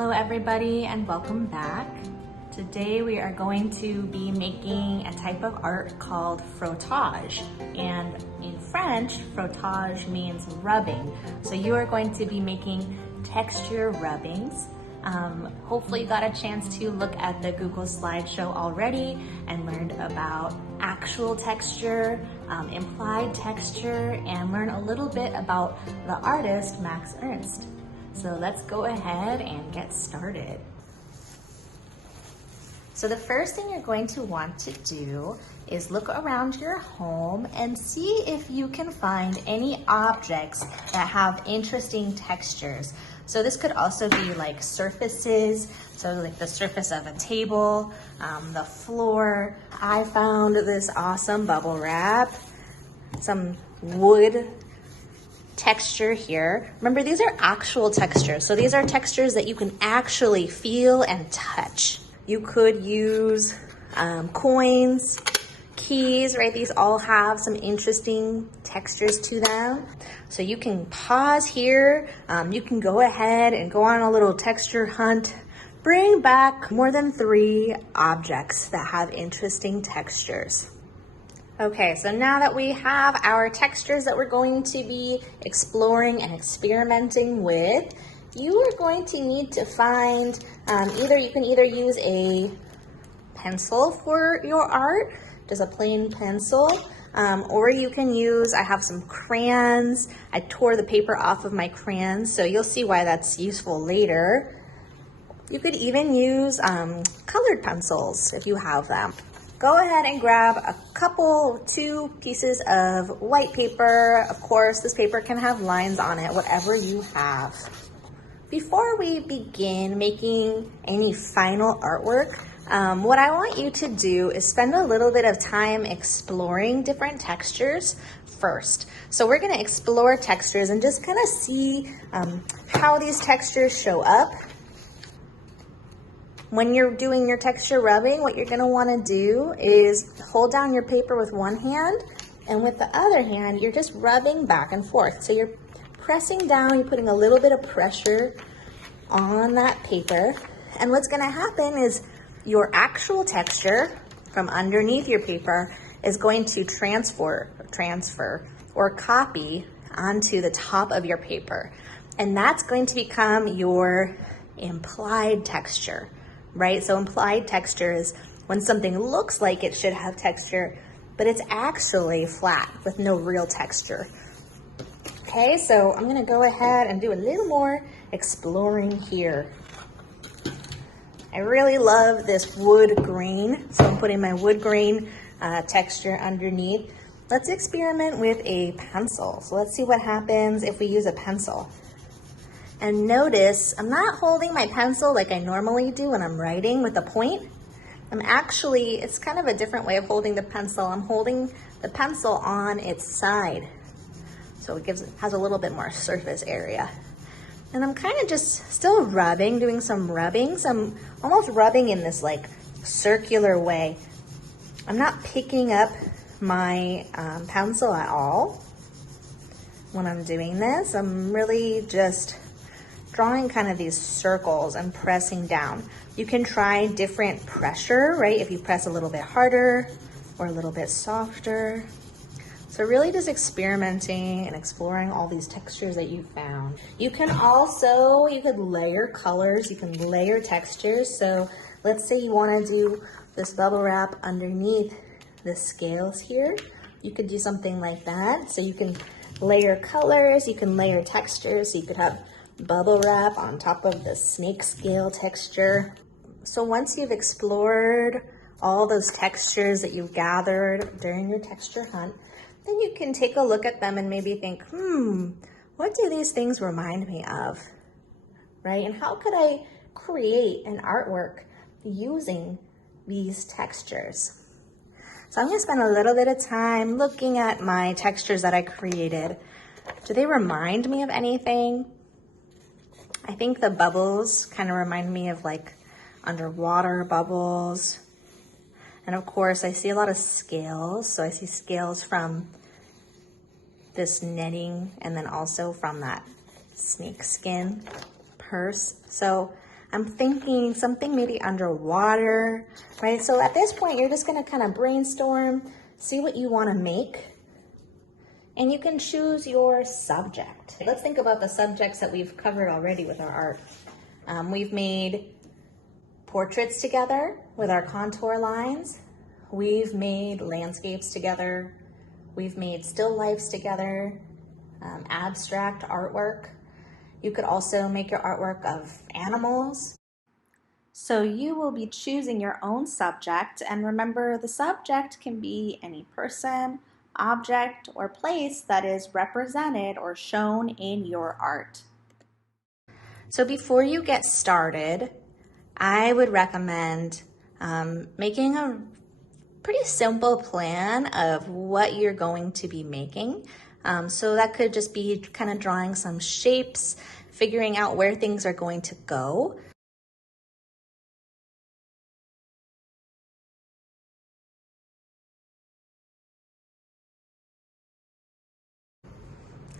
Hello everybody and welcome back. Today we are going to be making a type of art called frottage. And in French, frottage means rubbing. So you are going to be making texture rubbings. Hopefully you got a chance to look at the Google slideshow already and learned about actual texture, implied texture, and learn a little bit about the artist Max Ernst. So let's go ahead and get started. So the first thing you're going to want to do is look around your home and see if you can find any objects that have interesting textures. So this could also be like surfaces, so like the surface of a table, the floor. I found this awesome bubble wrap, some wood texture here. Remember, these are actual textures. So these are textures that you can actually feel and touch. You could use coins, keys, right? These all have some interesting textures to them. So you can pause here. You can go ahead and go on a little texture hunt. Bring back more than 3 objects that have interesting textures. Okay, so now that we have our textures that we're going to be exploring and experimenting with, you are going to need to find, you can either use a pencil for your art, just a plain pencil, or you can use, I have some crayons. I tore the paper off of my crayons, so you'll see why that's useful later. You could even use colored pencils if you have them. Go ahead and grab a couple, 2 pieces of white paper. Of course, this paper can have lines on it, whatever you have. Before we begin making any final artwork, what I want you to do is spend a little bit of time exploring different textures first. So we're gonna explore textures and just kind of see how these textures show up. When you're doing your texture rubbing, what you're gonna wanna do is hold down your paper with one hand, and with the other hand, you're just rubbing back and forth. So you're pressing down, you're putting a little bit of pressure on that paper. And what's gonna happen is your actual texture from underneath your paper is going to transfer or copy onto the top of your paper. And that's going to become your implied texture. Right? So implied texture is when something looks like it should have texture, but it's actually flat with no real texture. Okay, so I'm gonna go ahead and do a little more exploring here. I really love this wood grain, so I'm putting my wood grain texture underneath. Let's experiment with a pencil. So let's see what happens if we use a pencil. And notice, I'm not holding my pencil like I normally do when I'm writing with a point. It's kind of a different way of holding the pencil. I'm holding the pencil on its side. So it has a little bit more surface area. And I'm kind of just still rubbing, doing some rubbing. So I'm almost rubbing in this like circular way. I'm not picking up my pencil at all when I'm doing this. I'm really just drawing kind of these circles and pressing down. You can try different pressure, right? If you press a little bit harder or a little bit softer. So really just experimenting and exploring all these textures that you found. You could layer colors, you can layer textures. So let's say you want to do this bubble wrap underneath the scales here. You could do something like that. So you can layer colors, you can layer textures. So you could have bubble wrap on top of the snake scale texture. So once you've explored all those textures that you've gathered during your texture hunt, then you can take a look at them and maybe think, what do these things remind me of, right? And how could I create an artwork using these textures? So I'm gonna spend a little bit of time looking at my textures that I created. Do they remind me of anything? I think the bubbles kind of remind me of like underwater bubbles. And of course, I see a lot of scales. So I see scales from this netting and then also from that snake skin purse. So I'm thinking something maybe underwater, right? So at this point, you're just gonna kind of brainstorm, see what you wanna make, and you can choose your subject. Let's think about the subjects that we've covered already with our art. We've made portraits together with our contour lines. We've made landscapes together. We've made still lifes together, abstract artwork. You could also make your artwork of animals. So you will be choosing your own subject, and remember, the subject can be any person, object, or place that is represented or shown in your art. So before you get started, I would recommend making a pretty simple plan of what you're going to be making. So that could just be kind of drawing some shapes, figuring out where things are going to go.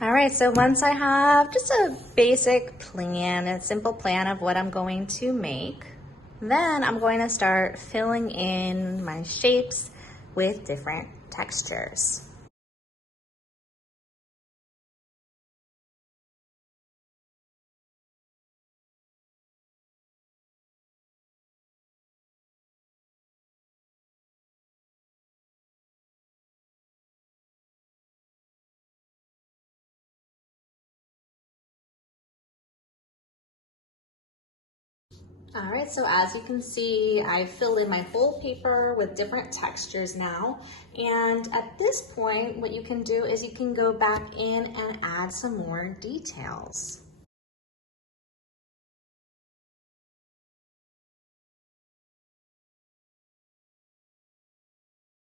All right, so once I have just a basic plan, a simple plan of what I'm going to make, then I'm going to start filling in my shapes with different textures. All right, so as you can see, I filled in my whole paper with different textures now. And at this point, what you can do is you can go back in and add some more details.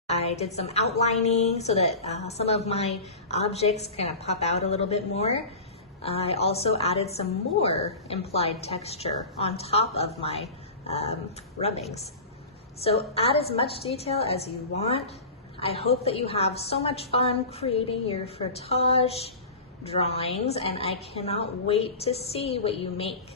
I did some outlining so that some of my objects kind of pop out a little bit more. I also added some more implied texture on top of my rubbings. So add as much detail as you want. I hope that you have so much fun creating your frottage drawings, and I cannot wait to see what you make.